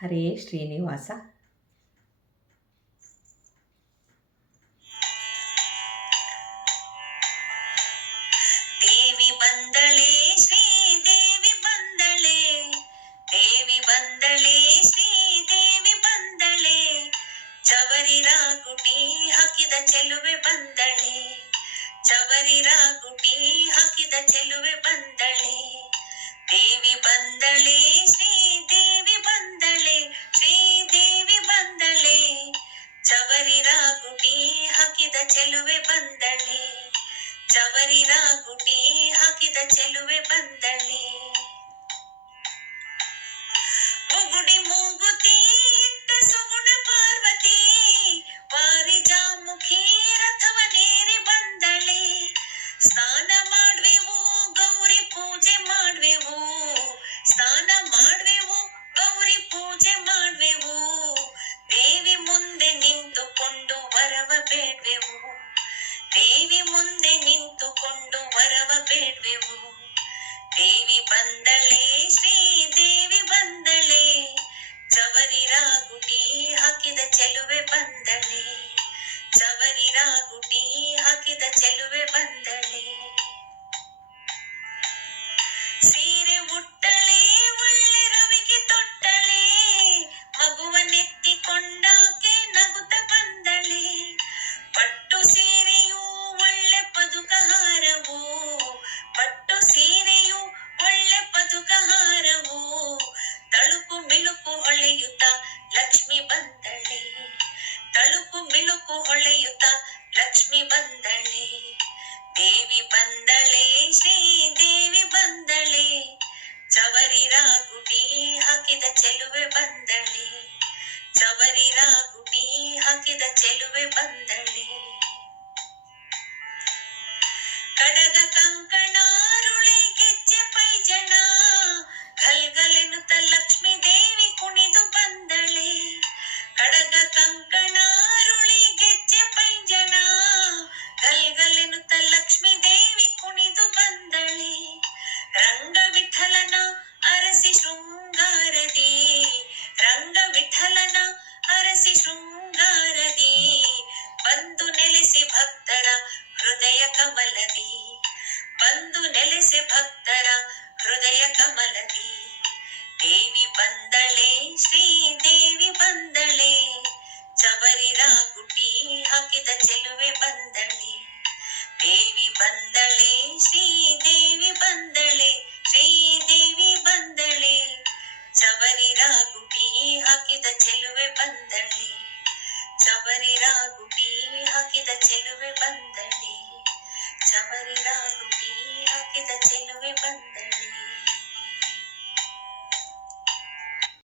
ಹರೇ ಶ್ರೀನಿವಾಸ. ದೇವಿ ಬಂದಳೆ ಶ್ರೀದೇವಿ ಬಂದಳೆ, ದೇವಿ ಬಂದಳೆ ಶ್ರೀದೇವಿ ಬಂದಳೆ, ಚವರಿ ರಾಗುಟಿ ಹಾಕಿದ ಚೆಲುವೆ ಬಂದಳೆ, ಚವರಿ ರಾಗುಟಿ ಹಾಕಿದ ಚೆಲುವೆ ಬಂದಳೆ. ದೇವಿ ಬಂದಳೆ ಶ್ರೀದೇವಿ ಬಂದಳೆ, ಶ್ರೀದೇವಿ ಬಂದಳೆ, ಚವರಿ ರಾಗುಟಿ ಹಾಕಿದ ಚೆಲುವೆ ಬಂದಳೆ, ಚವರಿ ರಾಗುಟಿ ಹಾಕಿದ ಚೆಲುವೆ ಬಂದಳೆ. ಮುಗುಡಿ ಮೂಗುತಿ ಇಟ್ಟ ಸುಗುಣ ಪಾರ್ವತಿ, ವಾರಿಜಾಮುಖಿ ರಥವನೇರಿ ಬಂದಳೆ. ಸ್ನಾನ ಮಾಡ್ವೆವು ಗೌರಿ ಪೂಜೆ ಮಾಡ್ವೆವು, ಸ್ನಾನ ಮಾಡ್ವೆವು ಗೌರಿ ಪೂಜೆ ಮಾಡ್ವೆವು, ದೇವಿ ಮುಂದೆ ನಿಂತುಕೊಂಡು ವರವ ಬೇಡ್ವೆವು, ದೇವಿ ಮುಂದೆ ನಿಂತುಕೊಂಡು ವರವ ಬೇಡ್ವೆವು. ದೇವಿ ಬಂದಳೆ ಶ್ರೀದೇವಿ ಬಂದಳೆ, ಚವರಿ ರಾಗುಟಿ ಹಾಕಿದ ಚೆಲುವೆ ಬಂದಳೆ, ಚವರಿ ರಾಗುಟಿ ಹಾಕಿದ ಚೆಲುವೆ ಬಂದಳೆ. ಸೀರೆ ಉಟ್ಟಳೆ ಒಳ್ಳೆ ರವಿಗೆ ತೊಟ್ಟಳೆ, ಮಗುವನ್ನೆತ್ತಿಕೊಂಡಾಕೆ ನಗುತ್ತ ಬಂದಳೆ. ಪಟ್ಟು ಸೀರೆಯು ಒಳ್ಳೆ ಪದುಕ ಹಾರವು, ಪಟ್ಟು ಸೀರೆಯು ಒಳ್ಳೆ ಪದುಕ ಹಾರವು, ತಳುಕು ಮಿಳುಕು ಹೊಳೆಯುತ್ತ ಲಕ್ಷ್ಮಿ ಬಂದಳೆ, ತಳುಕು ಮಿಳುಕು ಹೊಳೆಯುತ್ತ ಲಕ್ಷ್ಮಿ ಬಂದಳೆ. ದೇವಿ ಬಂದಳೆ ಶ್ರೀದೇವಿ ಬಂದಳೆ, ಚವರಿ ರಾಗುಟಿ ಹಾಕಿದ ಚೆಲುವೆ ಬಂದಳೆ, ಚವರಿ ರಾಗುಟಿ ಹಾಕಿದ ಚೆಲುವೆ ಬಂದಳೆ. ಕಡಗ ಕಂಕಣಾರುಳಿ ಗೆಜ್ಜೆ ಪೈಜಣ, ಗಲ್ಗಲೆನುತ್ತ ಲಕ್ಷ್ಮೀ ದೇವಿ ಕುಣಿದು ಬಂದಳೆ. ಕಡಗ ಕಂಕಣಾರುಳಿ ಗೆಜ್ಜೆ ಪೈಜಣ, ಗಲ್ಗಲೆನುತ್ತ ಲಕ್ಷ್ಮೀ ದೇವಿ ಕುಣಿದು ಬಂದಳೆ. ರಂಗ ವಿಠಲನ ಅರಸಿ ಶೃಂಗಾರದಿ, ರಂಗ ವಿಠಲನ ಅರಸಿ ಶೃಂಗಾರದಿ, ಬಂದು ನೆಲೆಸಿ ಭಕ್ತರ ಹೃದಯ ಕಮಲದಿ, ಬಂದು ನೆಲೆಸಿ ಭಕ್ತರ ಹೃದಯ ಕಮಲದಿ. ದೇವಿ ಬಂದಳೆ ಶ್ರೀದೇವಿ ಬಂದಳೆ, ಚವರಿ ರಾಗುಟಿ ಹಾಕಿದ ಚೆಲುವೆ ಬಂದಳೆ. ದೇವಿ ಬಂದಳೆ ಶ್ರೀದೇವಿ ಬಂದಳೆ, ಶ್ರೀದೇವಿ ಬಂದಳೆ, ಚವರಿ ರಾಗುಟಿ ಹಾಕಿದ ಚೆಲುವೆ ಬಂದಳೆ, ಚವರಿ ರಾಗುಟಿ ಹಾಕಿದ ಚೆಲುವೆ ಬಂದಳೆ, ಚವರಿ ರಾಗುಟಿ ಹಾಕಿದ ಚೆಲುವೆ ಬಂದಳೆ.